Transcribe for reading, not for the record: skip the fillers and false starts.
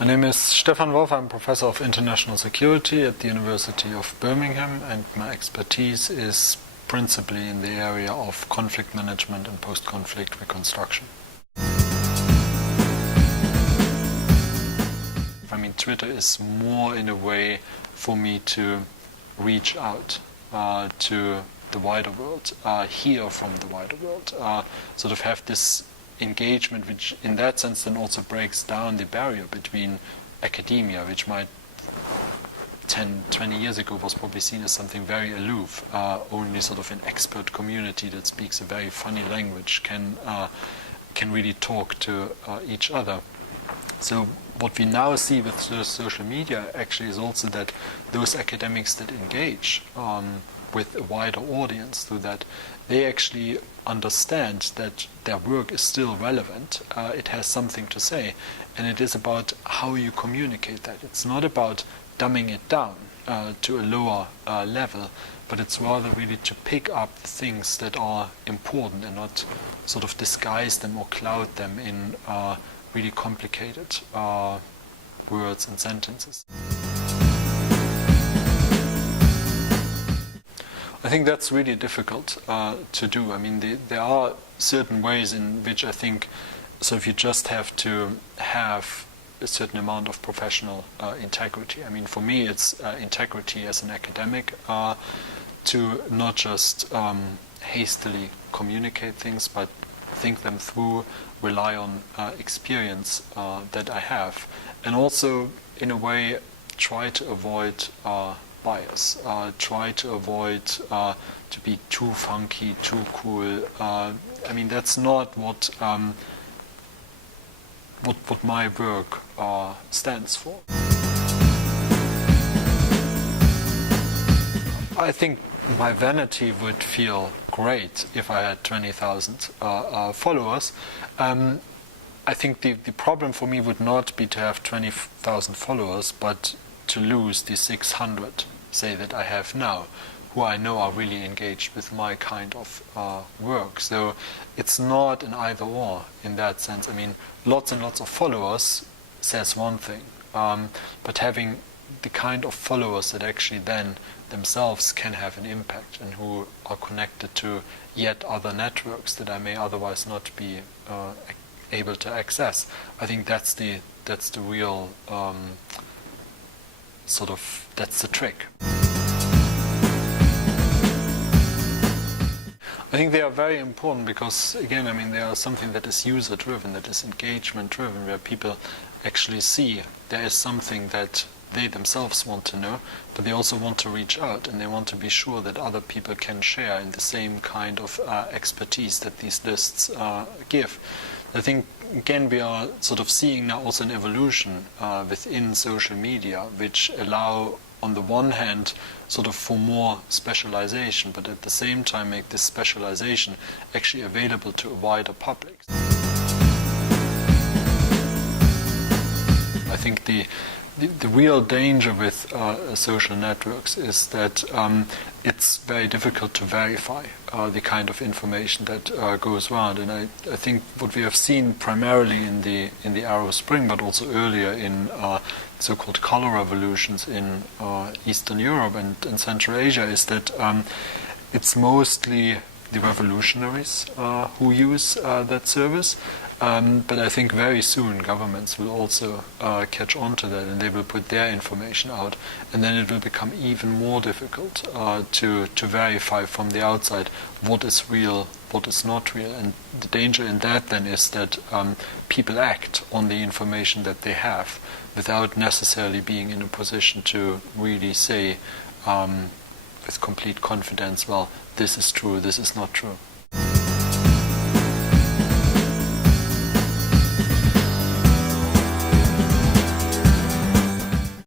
My name is Stefan Wolff. I'm Professor of International Security at the University of Birmingham, and my expertise is principally in the area of conflict management and post-conflict reconstruction. I mean, Twitter is more in a way for me to reach out to the wider world, hear from the wider world, sort of have this engagement, which in that sense then also breaks down the barrier between academia, which might 10, 20 years ago was probably seen as something very aloof, only sort of an expert community that speaks a very funny language can really talk to each other. So what we now see with social media actually is also that those academics that engage with a wider audience, so that they actually understand that their work is still relevant, it has something to say, and it is about how you communicate that. It's not about dumbing it down to a lower level, but it's rather really to pick up the things that are important and not sort of disguise them or cloud them in really complicated words and sentences. I think that's really difficult to do. I mean, there are certain ways in which I think, so if you just have to have a certain amount of professional integrity. I mean, for me, it's integrity as an academic to not just hastily communicate things, but think them through, rely on experience that I have, and also, in a way, try to avoid bias, try to avoid to be too funky, too cool. I mean, that's not what my work stands for. I think my vanity would feel great if I had 20,000 followers. I think the problem for me would not be to have 20,000 followers, but to lose the 600, say, that I have now, who I know are really engaged with my kind of work. So it's not an either or in that sense. I mean, lots and lots of followers says one thing, but having the kind of followers that actually then themselves can have an impact and who are connected to yet other networks that I may otherwise not be able to access. I think that's the real that's the trick. I think they are very important because, again, I mean, they are something that is user-driven, that is engagement-driven, where people actually see there is something that they themselves want to know, but they also want to reach out and they want to be sure that other people can share in the same kind of expertise that these lists give. I think, again, we are sort of seeing now also an evolution within social media, which allow, on the one hand, sort of for more specialization, but at the same time make this specialization actually available to a wider public. I think the real danger with social networks is that it's very difficult to verify the kind of information that goes around, and I think what we have seen primarily in the Arab Spring, but also earlier in so-called color revolutions in Eastern Europe and Central Asia, is that it's mostly the revolutionaries who use that service. But I think very soon governments will also catch on to that, and they will put their information out, and then it will become even more difficult to verify from the outside what is real, what is not real. And the danger in that then is that people act on the information that they have without necessarily being in a position to really say with complete confidence, well, this is true, this is not true.